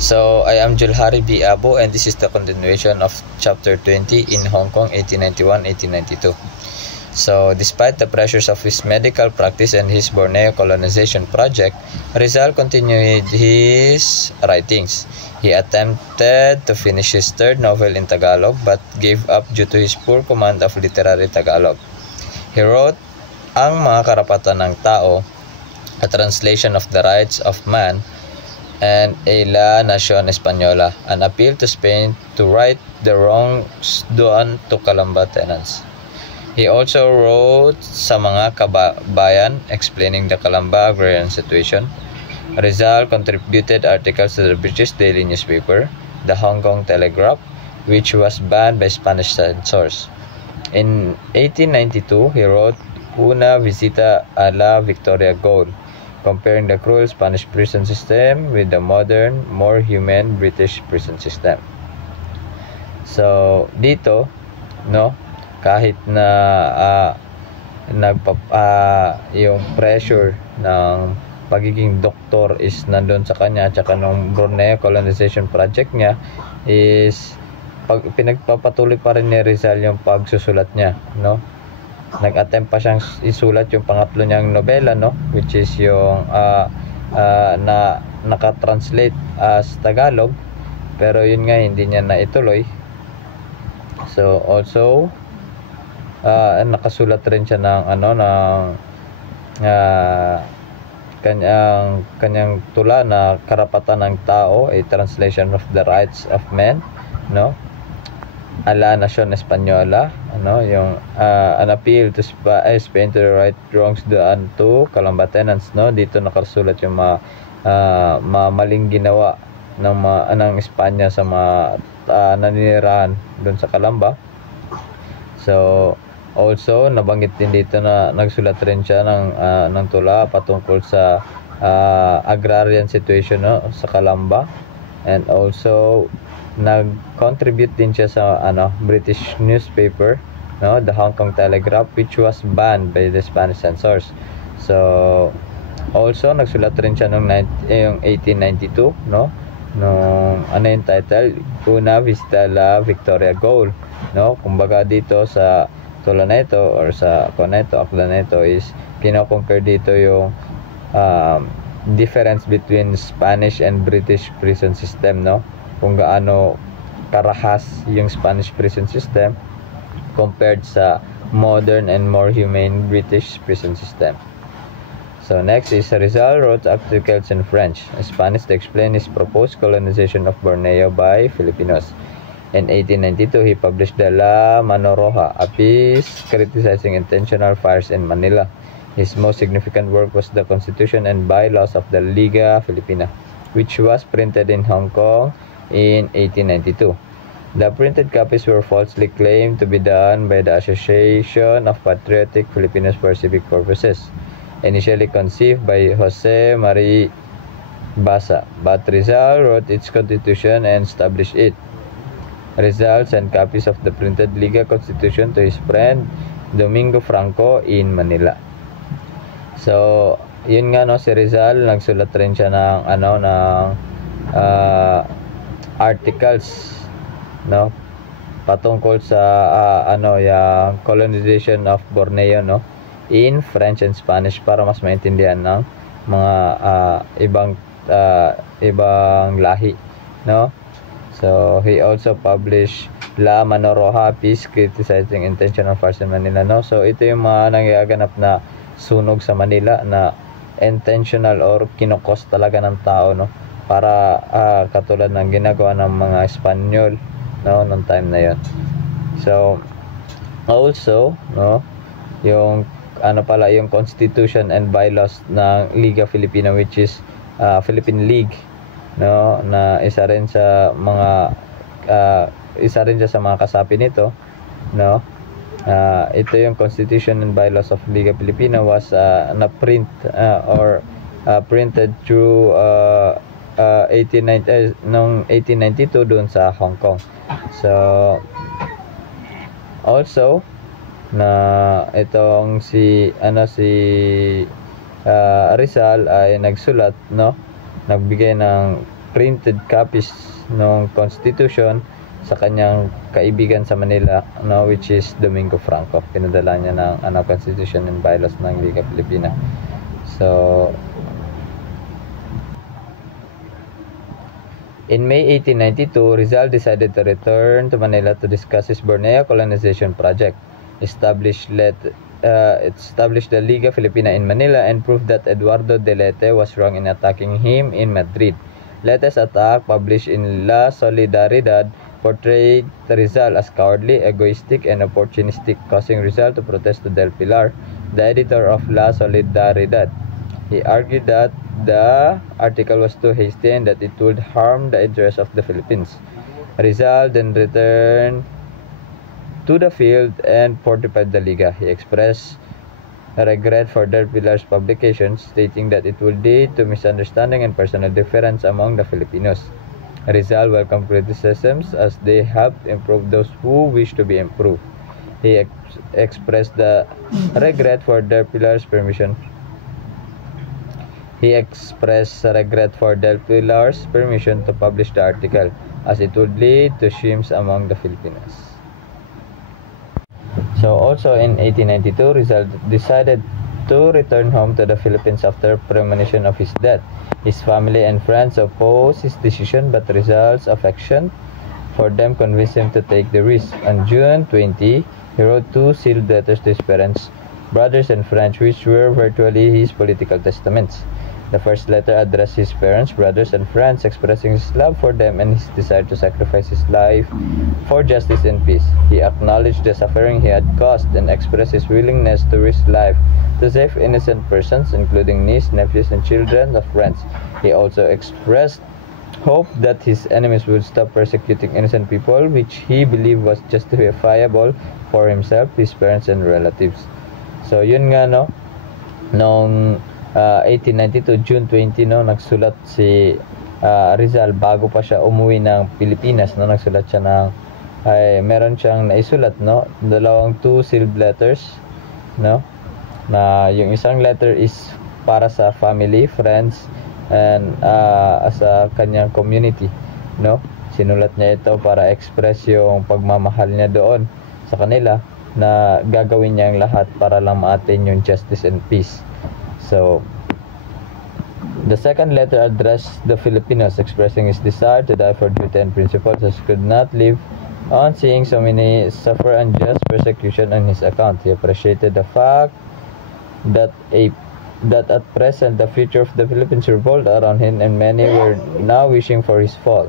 So, I am Julhari B. Abo, and this is the continuation of Chapter 20 in Hong Kong 1891-1892. So, despite the pressures of his medical practice and his Borneo colonization project, Rizal continued his writings. He attempted to finish his third novel in Tagalog but gave up due to his poor command of literary Tagalog. He wrote Ang Mga Karapatan ng Tao, a translation of the rights of man, and a La Nación Española, an appeal to Spain to right the wrongs done to Calamba tenants. He also wrote Sa Mga Kababayan, explaining the Calamba agrarian situation. Rizal contributed articles to the British daily newspaper, the Hong Kong Telegraph, which was banned by Spanish censors. In 1892, he wrote Una Visita a la Victoria Gaol, comparing the cruel Spanish prison system with the modern, more humane British prison system. So, dito, no, kahit na yung pressure ng pagiging doktor is nandun sa kanya, tsaka nung Borneo colonization project niya is pinagpapatuloy pa rin ni Rizal yung pagsusulat niya, no? Nag-attempt pa siyang isulat yung pangatlo niyang nobela, no, which is yung na naka-translate as Tagalog, pero yun nga hindi niya naituloy. So also nakasulat rin siya ng kanyang tula na Karapatan ng Tao, a translation of the rights of men, no, a la Nación Española, yung an appeal to Spain to the right wrongs done to Calamba tenants, no. Dito nakasulat yung maling ginawa ng Espanya sa mga naninirahan doon sa Calamba. So also nabanggit din dito na nagsulat rin siya ng tula patungkol sa agrarian situation, no, sa Calamba, and also nag-contribute din siya sa British newspaper, no, the Hong Kong Telegraph, which was banned by the Spanish censors. So also nagsulat rin siya yung 1892, no, nung yung title, Una Visita la Victoria Gaol, no. Kumbaga dito sa tula na ito or sa akla na ito is kino-compare dito yung difference between Spanish and British prison system, no, kung gaano karahas yung Spanish prison system compared sa modern and more humane British prison system. So next is Rizal wrote articles in French and Spanish to explain his proposed colonization of Borneo by Filipinos. In 1892, he published the La Mano Roja, a piece criticizing intentional fires in Manila. His most significant work was the Constitution and Bylaws of the Liga Filipina, which was printed in Hong Kong in 1892. The printed copies were falsely claimed to be done by the Association of Patriotic Filipinos for Civic Purposes, initially conceived by Jose Marie Basa, but Rizal wrote its constitution and established it. Rizal sent copies of the printed Liga Constitution to his friend Domingo Franco in Manila. So, yun nga, no, si Rizal nagsulat rin siya ng articles, no, patungkol sa yung colonization of Borneo, no, in French and Spanish para mas maintindihan ng mga ibang lahi, no. So he also published La Mano Roja, piece criticizing intentional fires in Manila, no. So ito yung mga nangyaganap na sunog sa Manila na intentional or kinokos talaga ng tao, no, para katulad ng ginagawa ng mga Espanyol, no, noong time na yon. So also, no, yung yung Constitution and Bylaws ng Liga Filipina, which is Philippine League, no, na isa rin sa mga kasapi nito, no. Ito yung Constitution and Bylaws of Liga Filipina was na-print printed through 1892 doon sa Hong Kong. So also na itong si Rizal ay nagsulat, no, nagbigay ng printed copies ng Constitution sa kanyang kaibigan sa Manila, no, which is Domingo Franco. Pinadala niya ng Constitution and bylaws ng Liga Pilipina. So in May 1892, Rizal decided to return to Manila to discuss his Borneo colonization project, establish the Liga Filipina in Manila, and prove that Eduardo de Lete was wrong in attacking him in Madrid. Lete's attack, published in La Solidaridad, portrayed Rizal as cowardly, egoistic, and opportunistic, causing Rizal to protest to Del Pilar, the editor of La Solidaridad. He argued that the article was too hasty and that it would harm the interests of the Philippines. Rizal then returned to the field and fortified the Liga. He expressed regret for Del Pilar's publication, stating that it would lead to misunderstanding and personal difference among the Filipinos. Rizal welcomed criticisms as they helped improve those who wish to be improved. He expressed the regret for Del Pilar's permission. He expressed regret for Del Pilar's permission to publish the article, as it would lead to schisms among the Filipinos. So also in 1892, Rizal decided to return home to the Philippines after premonition of his death. His family and friends opposed his decision, but Rizal's affection for them convinced him to take the risk. On June 20, he wrote 2 sealed letters to his parents, brothers, and friends, which were virtually his political testaments. The first letter addressed his parents, brothers, and friends, expressing his love for them and his desire to sacrifice his life for justice and peace. He acknowledged the suffering he had caused and expressed his willingness to risk life to save innocent persons, including nieces, nephews, and children of friends. He also expressed hope that his enemies would stop persecuting innocent people, which he believed was justifiable for himself, his parents, and relatives. So yun nga, no, noong 1892, June 20, no, nagsulat si Rizal bago pa siya umuwi ng Pilipinas, no, nagsulat siya ng meron siyang naisulat, no, 2 sealed letters, no, na yung isang letter is para sa family, friends, and sa kanyang community, no. Sinulat niya ito para express yung pagmamahal niya doon sa kanila, na gagawin niya ang lahat para lang maatin yung justice and peace. So, the second letter addressed the Filipinos, expressing his desire to die for duty and principles, as he could not live on seeing so many suffer unjust persecution on his account. He appreciated the fact that at present the future of the Philippines revolved around him, and many were now wishing for his fall.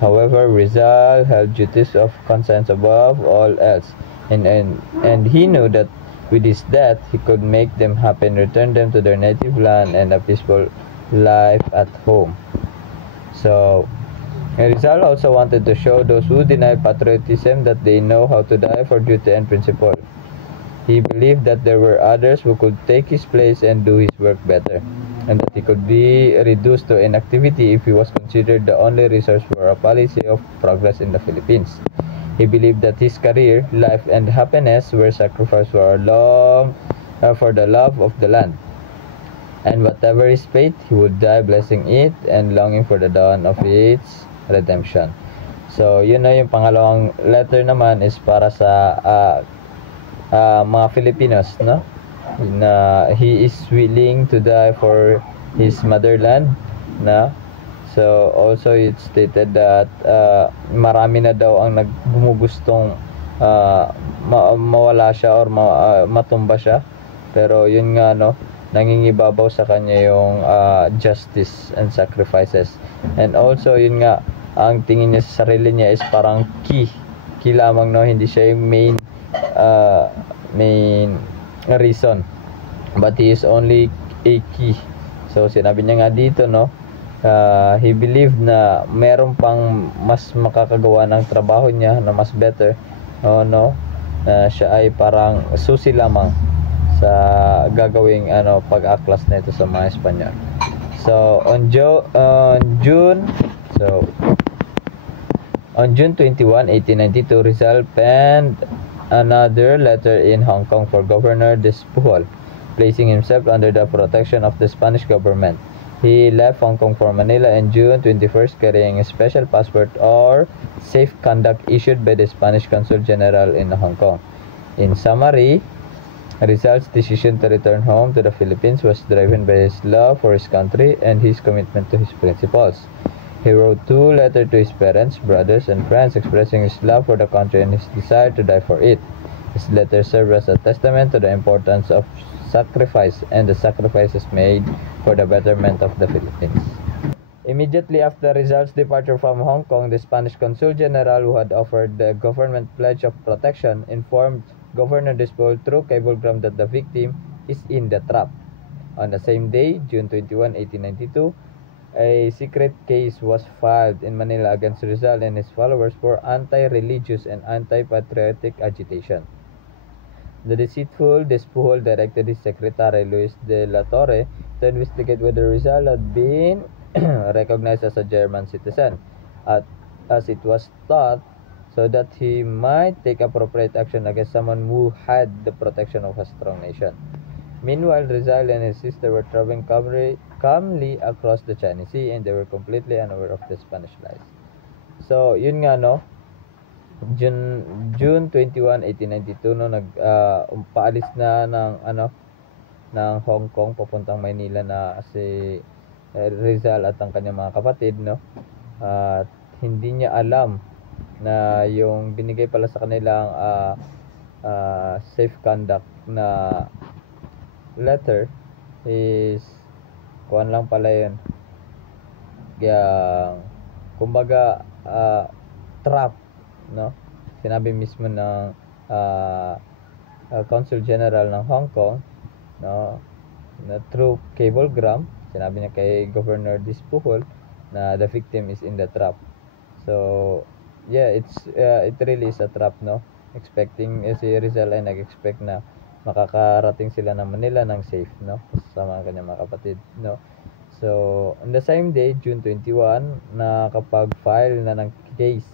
However, Rizal held duties of conscience above all else, and he knew that with his death, he could make them happy and return them to their native land and a peaceful life at home. So, Rizal also wanted to show those who deny patriotism that they know how to die for duty and principle. He believed that there were others who could take his place and do his work better, and that he could be reduced to inactivity if he was considered the only resource for a policy of progress in the Philippines. He believed that his career, life, and happiness were sacrificed for the love of the land. And whatever his fate, he would die blessing it and longing for the dawn of its redemption. So, yun na yung pangalawang letter naman is para sa mga Filipinos, no? Na he is willing to die for his motherland, na. So, also it stated that marami na daw ang gumugustong mawala siya or matumba siya. Pero yun nga, no, nangingibabaw sa kanya yung justice and sacrifices. And also, yun nga, ang tingin niya sa sarili niya is parang key lamang, no? Hindi siya yung main reason, but he is only a key. So, sinabi niya nga dito, no, he believed na meron pang mas makakagawa ng trabaho niya na mas better, no, siya ay parang susi lamang sa gagawing pag-aklas na ito sa mga Espanyol. So on June 21, 1892, Rizal penned another letter in Hong Kong for Governor Despujol, placing himself under the protection of the Spanish government. He left Hong Kong for Manila on June 21st carrying a special passport or safe conduct issued by the Spanish Consul General in Hong Kong. In summary, Rizal's decision to return home to the Philippines was driven by his love for his country and his commitment to his principles. He wrote 2 letters to his parents, brothers, and friends expressing his love for the country and his desire to die for it. His letters serve as a testament to the importance of sacrifice and the sacrifices made for the betterment of the Philippines. Immediately after Rizal's departure from Hong Kong, the Spanish Consul General, who had offered the government pledge of protection, informed Governor Despol through cablegram that the victim is in the trap. On the same day, June 21, 1892, a secret case was filed in Manila against Rizal and his followers for anti-religious and anti-patriotic agitation. The deceitful Despujol directed his secretary, Luis de la Torre, to investigate whether Rizal had been recognized as a German citizen, as it was thought, so that he might take appropriate action against someone who had the protection of a strong nation. Meanwhile, Rizal and his sister were traveling calmly across the Chinese Sea and they were completely unaware of the Spanish lies. So, yun nga no, June 21, 1892 no paalis na ng Hong Kong papuntang Maynila na si Rizal at ang kanyang mga kapatid no. At hindi niya alam na yung binigay pala sa kanilang safe conduct na letter is kuan lang pala yun. Kumbaga trap no, sinabi mismo ng Consul General ng Hong Kong no, na through cablegram sinabi niya kay Governor Despujol na the victim is in the trap. So yeah, it really is a trap no, expecting si Rizal ay nag-expect na makakarating sila ng Manila ng safe no, sa mga kanyang mga kapatid no. So on the same day, June 21, nakapag-file na ng case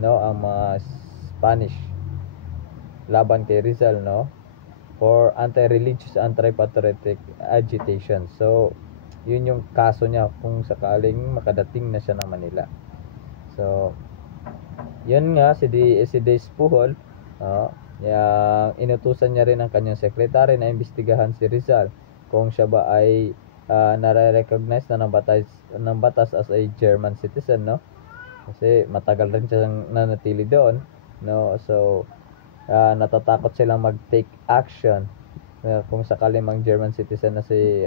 no ang mga Spanish laban kay Rizal no for anti-religious, anti-patriotic agitation. So yun yung kaso niya kung sakaling makadating na siya ng Manila. So yun nga si Despujol yung inutusan niya rin ang kanyang sekretary na imbestigahan si Rizal kung siya ba ay nare-recognize na ng batas as a German citizen no, kasi matagal rin siyang nanatili doon no. So natatakot silang mag-take action kung sakali mang German citizen na si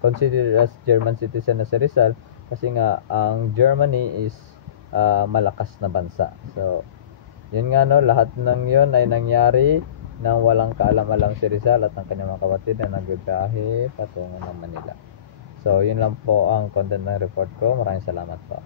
considered as German citizen na si Rizal, kasi nga ang Germany is malakas na bansa. So yun nga no, lahat ng yun ay nangyari nang walang kaalam-alam si Rizal at ang kanyang mga kapatid na nagbibiyahe patungo ng Manila. So yun lang po ang content ng report ko. Maraming salamat po.